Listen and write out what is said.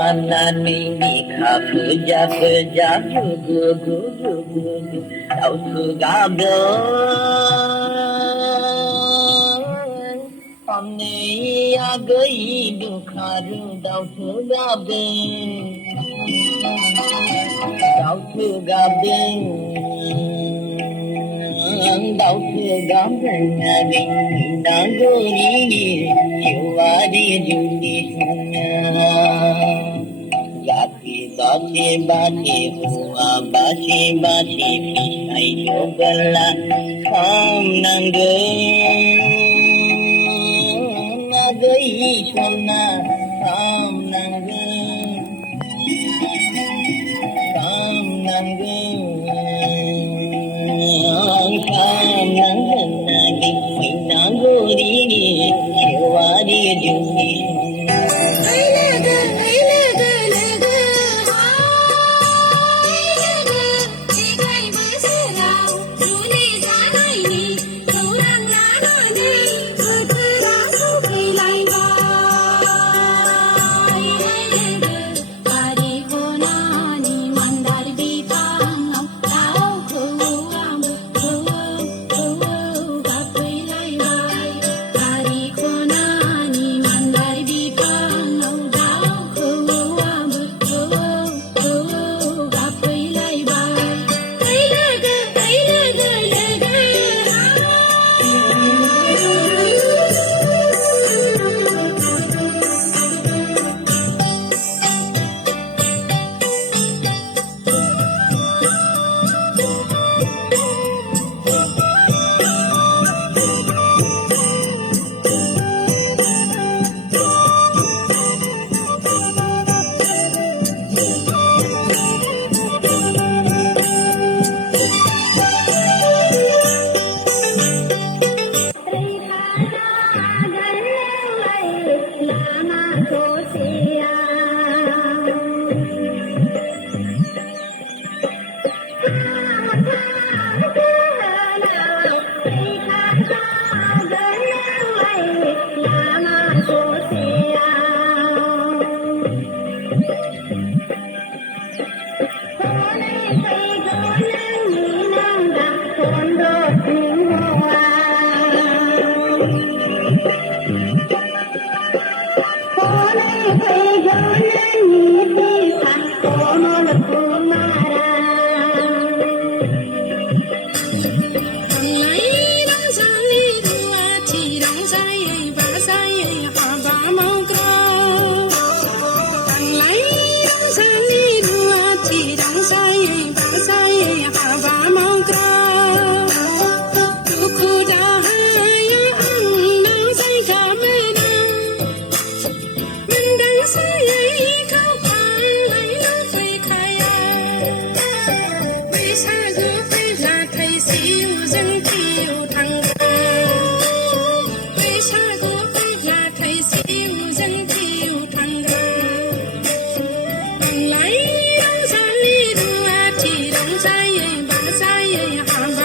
banani ni kafu jafu jafu gu gu gu gu gu đau thư ga bơ hôm nay a gơi du kharu đau thư ga bơ đau thư ga bơ đau thư ga bơ na đi na gori chiều qua đi du đi Basi basi hua basi basi pisai jogala kam nanggung nagai sona kam nanggung nagi nagori chewari juni Hãy subscribe cho kênh Ghiền Mì Gõ để không bỏ lỡ